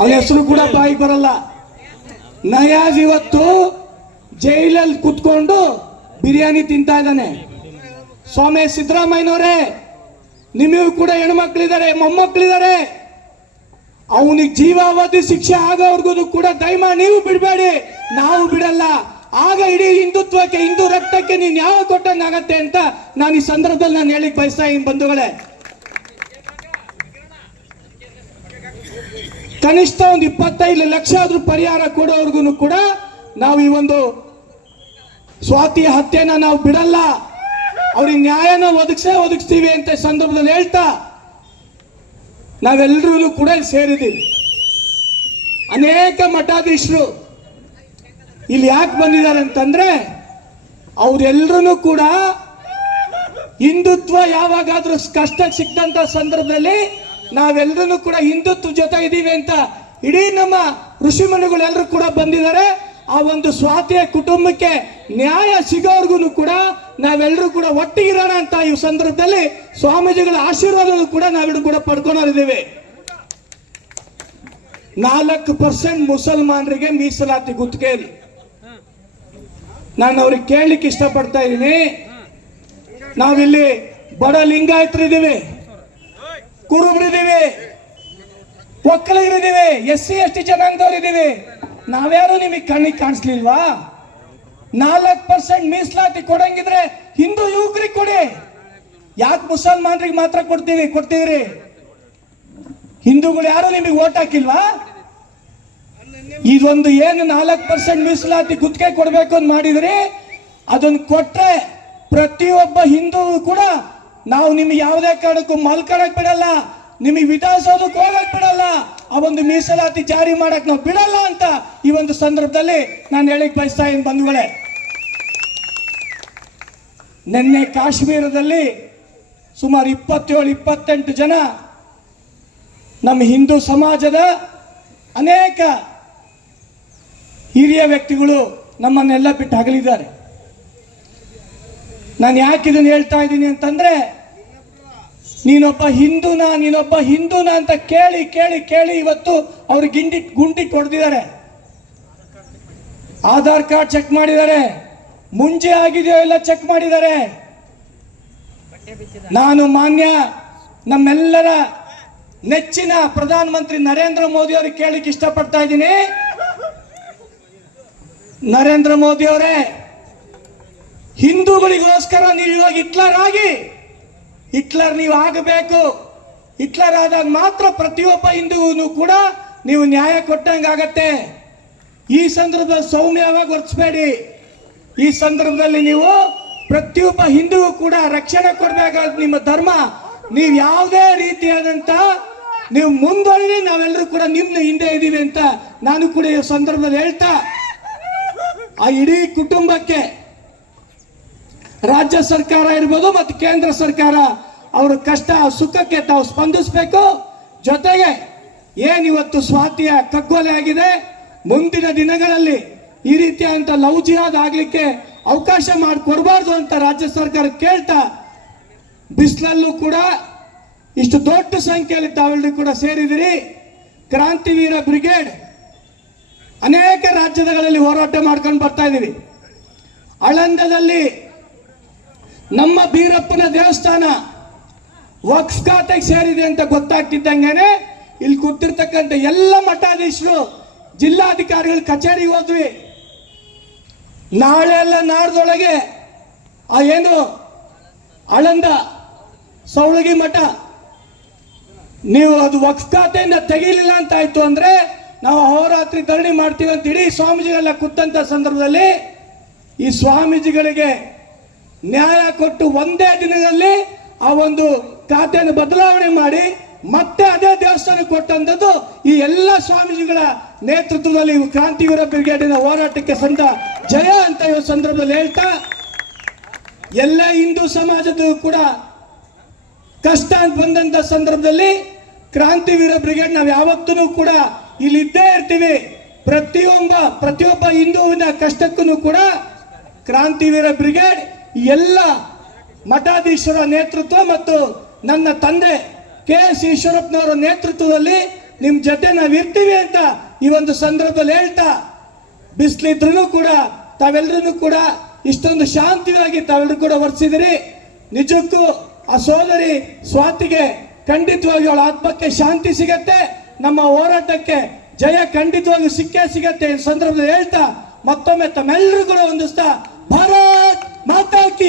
ಅವನ ಹೆಸರು ಕೂಡ ಬಾಯಿ ಬರಲ್ಲ. ನಯಾಜ್ ಇವತ್ತು ಜೈಲಲ್ಲಿ ಕುತ್ಕೊಂಡು ಬಿರಿಯಾನಿ ತಿಂತಾ ಇದ್ದಾನೆ. ಸ್ವಾಮಿ ಸಿದ್ದರಾಮಯ್ಯನವರೇ, ನಿಮಗೂ ಕೂಡ ಹೆಣ್ಮಕ್ಳಿದ್ದಾರೆ, ಮೊಮ್ಮಕ್ಳಿದ್ದಾರೆ. ಅವನಿಗೆ ಜೀವಾವಧಿ ಶಿಕ್ಷೆ ಆಗೋವರೆಗೂ ಕೂಡ ದಯಮಾಡಿ ನೀವು ಬಿಡಬೇಡಿ, ನಾವು ಬಿಡಲ್ಲ. ಆಗ ಇಡೀ ಹಿಂದುತ್ವಕ್ಕೆ, ಹಿಂದೂ ರಕ್ತಕ್ಕೆ ನೀನು ಯಾವ ಕೊಟ್ಟಂಗಾಗತ್ತೆ ಅಂತ ನಾನು ಈ ಸಂದರ್ಭದಲ್ಲಿ ನಾನು ಹೇಳಿಕ್ ಬಯಸ್ತಾ ಇದ್ದೀನಿ ಬಂಧುಗಳೇ. ಕನಿಷ್ಠ ಒಂದು 25 ಲಕ್ಷ ಆದ್ರೂ ಪರಿಹಾರ ಕೊಡೋವರೆಗೂ ಕೂಡ ನಾವು ಈ ಒಂದು ಸ್ವಾತಿ ಹತ್ಯೆನ ನಾವು ಬಿಡಲ್ಲ, ಅವ್ರಿಗೆ ನ್ಯಾಯನ ಒದಗಿಸ್ತೀವಿ ಅಂತ ಸಂದರ್ಭದಲ್ಲಿ ಹೇಳ್ತಾ ನಾವೆಲ್ಲರೂ ಕೂಡ ಸೇರಿದ್ದೀವಿ. ಅನೇಕ ಮಠಾಧೀಶರು ಇಲ್ಲಿ ಯಾಕೆ ಬಂದಿದ್ದಾರೆ ಅಂತಂದ್ರೆ ಅವರೆಲ್ಲರೂ ಕೂಡ ಹಿಂದುತ್ವ ಯಾವಾಗಾದ್ರೂ ಕಷ್ಟ ಸಿಕ್ಕಂತ ಸಂದರ್ಭದಲ್ಲಿ ನಾವೆಲ್ಲರೂ ಕೂಡ ಹಿಂದುತ್ವ ಜೊತೆ ಇದೀವಿ ಅಂತ ಇಡೀ ನಮ್ಮ ಋಷಿಮುನಿಗಳೆಲ್ಲರೂ ಕೂಡ ಬಂದಿದ್ದಾರೆ. ಆ ಒಂದು ಸ್ವಾತಿಯ ಕುಟುಂಬಕ್ಕೆ ನ್ಯಾಯ ಸಿಗೋವರೆಗೂ ಕೂಡ ನಾವೆಲ್ಲರೂ ಕೂಡ ಒಟ್ಟಿಗಿರೋಣ ಅಂತ ಈ ಸಂದರ್ಭದಲ್ಲಿ ಸ್ವಾಮೀಜಿಗಳ ಆಶೀರ್ವಾದ ಕೂಡ ನಾವೆಲ್ಲರೂ ಕೂಡ ಪಡ್ಕೊಂಡಿದ್ದೀವಿ. 4% ಮುಸಲ್ಮಾನರಿಗೆ ಮೀಸಲಾತಿ ಗುತ್ತಿಗೆಯಲ್ಲಿ ನಾನು ಅವ್ರಿಗೆ ಕೇಳಲಿಕ್ಕೆ ಇಷ್ಟಪಡ್ತಾ ಇದ್ದೀನಿ. ನಾವಿಲ್ಲಿ ಬಡ ಲಿಂಗಾಯತರಿದ್ದೀವಿ, ಕುರುಬರಿದ್ದೀವಿ, ಒಕ್ಕಲಿಗರಿದ್ದೀವಿ, SC ST ಜನಾಂಗದವರಿದ್ದೀವಿ. ನಾವ್ಯಾರು ನಿಮಗೆ ಕಣ್ಣಿಗೆ ಕಾಣಿಸ್ಲಿಲ್ವಾ? 4% ಮೀಸಲಾತಿ ಕೊಡಂಗಿದ್ರೆ ಹಿಂದೂ ಯುವಕರಿಗೆ ಕೊಡಿ. ಯಾಕೆ ಮುಸಲ್ಮಾನರಿಗೆ ಮಾತ್ರ ಕೊಡ್ತೀವ್ರಿ? ಹಿಂದೂಗಳು ಯಾರು ನಿಮಗೆ ಓಟ್ ಹಾಕಿಲ್ವಾ? ಇದೊಂದು ಏನು 4% ಮೀಸಲಾತಿ ಗುತ್ತಿಗೆ ಕೊಡ್ಬೇಕು ಅಂತ ಮಾಡಿದ್ರಿ, ಅದನ್ನು ಕೊಟ್ರೆ ಪ್ರತಿಯೊಬ್ಬ ಹಿಂದೂ ಕೂಡ ನಾವು ನಿಮ್ಗೆ ಯಾವುದೇ ಕಾರಣಕ್ಕೂ ಮಲ್ಕೊಳಕ್ ಬಿಡಲ್ಲ, ನಿಮಗೆ ವಿಧಾನಸೌಧಕ್ಕೆ ಹೋಗಕ್ ಬಿಡಲ್ಲ, ಆ ಒಂದು ಮೀಸಲಾತಿ ಜಾರಿ ಮಾಡಕ್ ನಾವು ಬಿಡಲ್ಲ ಅಂತ ಈ ಒಂದು ಸಂದರ್ಭದಲ್ಲಿ ನಾನು ಹೇಳಿಕ್ ಬಯಸ್ತಾ ಇದ್ದೀನಿ ಬಂಧುಗಳೇ. ನಿನ್ನೆ ಕಾಶ್ಮೀರದಲ್ಲಿ ಸುಮಾರು 27-28 ಜನ ನಮ್ಮ ಹಿಂದೂ ಸಮಾಜದ ಅನೇಕ ಹಿರಿಯ ವ್ಯಕ್ತಿಗಳು ನಮ್ಮನ್ನೆಲ್ಲ ಬಿಟ್ಟು ಅಗಲಿದ್ದಾರೆ. ನಾನು ಯಾಕೆ ಇದನ್ನು ಹೇಳ್ತಾ ಇದ್ದೀನಿ ಅಂತಂದ್ರೆ, ನೀನೊಬ್ಬ ಹಿಂದೂನಾ ಅಂತ ಕೇಳಿ ಕೇಳಿ ಕೇಳಿ ಇವತ್ತು ಅವ್ರು ಗುಂಡಿಟ್ಟು ಹೊಡೆದಿದ್ದಾರೆ. ಆಧಾರ್ ಕಾರ್ಡ್ ಚೆಕ್ ಮಾಡಿದ್ದಾರೆ, ಮುಂಚೆ ಆಗಿದೆಯೋ ಎಲ್ಲ ಚೆಕ್ ಮಾಡಿದ್ದಾರೆ. ನಾನು ಮಾನ್ಯ ನಮ್ಮೆಲ್ಲರ ನೆಚ್ಚಿನ ಪ್ರಧಾನಮಂತ್ರಿ ನರೇಂದ್ರ ಮೋದಿ ಅವರಿಗೆ ಕೇಳಲಿಕ್ಕೆ ಇಷ್ಟಪಡ್ತಾ ಇದ್ದೀನಿ. ನರೇಂದ್ರ ಮೋದಿ ಅವರೇ, ಹಿಂದೂಗಳಿಗೋಸ್ಕರ ನೀವು ಇವಾಗ ಹಿಟ್ಲರ್ ನೀವು ಆಗಬೇಕು. ಹಿಟ್ಲರ್ ಆದಾಗ ಮಾತ್ರ ಪ್ರತಿಯೊಬ್ಬ ಹಿಂದೂಗೂ ಕೂಡ ನೀವು ನ್ಯಾಯ ಕೊಟ್ಟಂಗಾಗತ್ತೆ. ಈ ಸಂದರ್ಭದಲ್ಲಿ ಸೌಮ್ಯವಾಗಿ ವರ್ತಿಸಬೇಡಿ. ಈ ಸಂದರ್ಭದಲ್ಲಿ ನೀವು ಪ್ರತಿಯೊಬ್ಬ ಹಿಂದೂಗೂ ಕೂಡ ರಕ್ಷಣೆ ಕೊಡಬೇಕಾದ ನಿಮ್ಮ ಧರ್ಮ. ನೀವು ಯಾವುದೇ ರೀತಿಯಾದಂತ ನೀವು ಮುಂದುವರೆದಿ, ನಾವೆಲ್ಲರೂ ಕೂಡ ನಿಮ್ಮ ಹಿಂದೆ ಇದ್ದೀವಿ ಅಂತ ನಾನು ಕೂಡ ಈ ಸಂದರ್ಭದಲ್ಲಿ ಹೇಳ್ತಾ, ಆ ಇಡೀ ಕುಟುಂಬಕ್ಕೆ ರಾಜ್ಯ ಸರ್ಕಾರ ಇರ್ಬೋದು ಮತ್ತು ಕೇಂದ್ರ ಸರ್ಕಾರ ಅವರ ಕಷ್ಟ ಸುಖಕ್ಕೆ ತಾವು ಸ್ಪಂದಿಸಬೇಕು. ಜೊತೆಗೆ ಏನಿವತ್ತು ಸ್ವಾತಿಯ ಕಗ್ಗೊಲೆ ಆಗಿದೆ, ಮುಂದಿನ ದಿನಗಳಲ್ಲಿ ಈ ರೀತಿಯಾದಂಥ ಲವ್ ಜಿಹಾದ್ ಆಗ್ಲಿಕ್ಕೆ ಅವಕಾಶ ಮಾಡಿಕೊಡ್ಬಾರ್ದು ಅಂತ ರಾಜ್ಯ ಸರ್ಕಾರ ಕೇಳ್ತಾ, ಬಿಸಿಲಲ್ಲೂ ಕೂಡ ಇಷ್ಟು ದೊಡ್ಡ ಸಂಖ್ಯೆಯಲ್ಲಿ ತಾವೆಲ್ಲರೂ ಕೂಡ ಸೇರಿದಿರಿ. ಕ್ರಾಂತಿವೀರ ಬ್ರಿಗೇಡ್ ಅನೇಕ ರಾಜ್ಯಗಳಲ್ಲಿ ಹೋರಾಟ ಮಾಡ್ಕೊಂಡು ಬರ್ತಾ ಇದೀವಿ. ಆಳಂದದಲ್ಲಿ ನಮ್ಮ ಬೀರಪ್ಪನ ದೇವಸ್ಥಾನ ವಕ್ಫ್ ಖಾತೆಗೆ ಸೇರಿದೆ ಅಂತ ಗೊತ್ತಾಗ್ತಿದ್ದಂಗೆನೆ ಇಲ್ಲಿ ಕೂತಿರ್ತಕ್ಕಂಥ ಎಲ್ಲ ಮಠಾಧೀಶರು ಜಿಲ್ಲಾಧಿಕಾರಿಗಳ ಕಚೇರಿಗೆ ಹೋದ್ವಿ. ನಾಳೆ ಎಲ್ಲ ನಾಡ್ದೊಳಗೆ ಆ ಏನು ಆಳಂದ ಸೌಳಗಿ ಮಠ ನೀವು ಅದು ವಕ್ಫ್ ಖಾತೆಯಿಂದ ತೆಗೀಲಿಲ್ಲ ಅಂತ ಆಯ್ತು ಅಂದ್ರೆ ನಾವು ಅಹೋರಾತ್ರಿ ಧರಣಿ ಮಾಡ್ತೀವಿ ಅಂತ ಇಡೀ ಸ್ವಾಮೀಜಿಗಳೆಲ್ಲ ಕೂತಂತ ಸಂದರ್ಭದಲ್ಲಿ ಈ ಸ್ವಾಮೀಜಿಗಳಿಗೆ ನ್ಯಾಯ ಕೊಟ್ಟು ಒಂದೇ ದಿನದಲ್ಲಿ ಆ ಒಂದು ಖಾತೆಯನ್ನು ಬದಲಾವಣೆ ಮಾಡಿ ಮತ್ತೆ ಅದೇ ದೇವಸ್ಥಾನ ಕೊಟ್ಟಂಥದ್ದು ಈ ಎಲ್ಲ ಸ್ವಾಮೀಜಿಗಳ ನೇತೃತ್ವದಲ್ಲಿ ಕ್ರಾಂತಿವೀರ ಬ್ರಿಗೇಡಿನ ಹೋರಾಟಕ್ಕೆ ಸಂದ ಜಯ ಅಂತ ಈ ಸಂದರ್ಭದಲ್ಲಿ ಹೇಳ್ತಾ, ಎಲ್ಲ ಹಿಂದೂ ಸಮಾಜದ ಕೂಡ ಕಷ್ಟ ಅಂತ ಬಂದಂತ ಸಂದರ್ಭದಲ್ಲಿ ಕ್ರಾಂತಿವೀರ ಬ್ರಿಗೇಡ್ ನಾವು ಯಾವತ್ತೂ ಕೂಡ ಇಲ್ಲಿ ಇದ್ದೇ ಇರ್ತೀವಿ. ಪ್ರತಿಯೊಬ್ಬ ಹಿಂದೂವಿನ ಕಷ್ಟಕ್ಕೂ ಕೂಡ ಕ್ರಾಂತಿವೀರ ಬ್ರಿಗೇಡ್ ಎಲ್ಲ ಮಠಾಧೀಶರ ನೇತೃತ್ವ ಮತ್ತು ನನ್ನ ತಂದೆ KS ಈಶ್ವರಪ್ಪನವರ ನೇತೃತ್ವದಲ್ಲಿ ನಿಮ್ ಜೊತೆ ನಾವ್ ಇರ್ತೀವಿ ಅಂತ ಈ ಒಂದು ಸಂದರ್ಭದಲ್ಲಿ ಹೇಳ್ತಾ, ಬಿಸಿಲಿದ್ರು ಕೂಡ ತಾವೆಲ್ಲರೂ ಕೂಡ ಇಷ್ಟೊಂದು ಶಾಂತಿಯಾಗಿ ತಾವೆಲ್ಲರೂ ಕೂಡ ವರ್ತಿಸಿದಿರಿ. ನಿಜಕ್ಕೂ ಆ ಸೋದರಿ ಸ್ವಾತಿಗೆ ಖಂಡಿತವಾಗಿ ಅವಳ ಆತ್ಮಕ್ಕೆ ಶಾಂತಿ ಸಿಗತ್ತೆ, ನಮ್ಮ ಹೋರಾಟಕ್ಕೆ ಜಯ ಖಂಡಿತವಾಗಿ ಸಿಕ್ಕೇ ಸಿಗತ್ತೆ ಈ ಸಂದರ್ಭದಲ್ಲಿ ಹೇಳ್ತಾ ಮತ್ತೊಮ್ಮೆ ತಮ್ಮೆಲ್ಲರೂ ಕೂಡ ಹೊಂದಿಸ್ತಾ ಭಾರತ್ ಮಾತಾ ಕಿ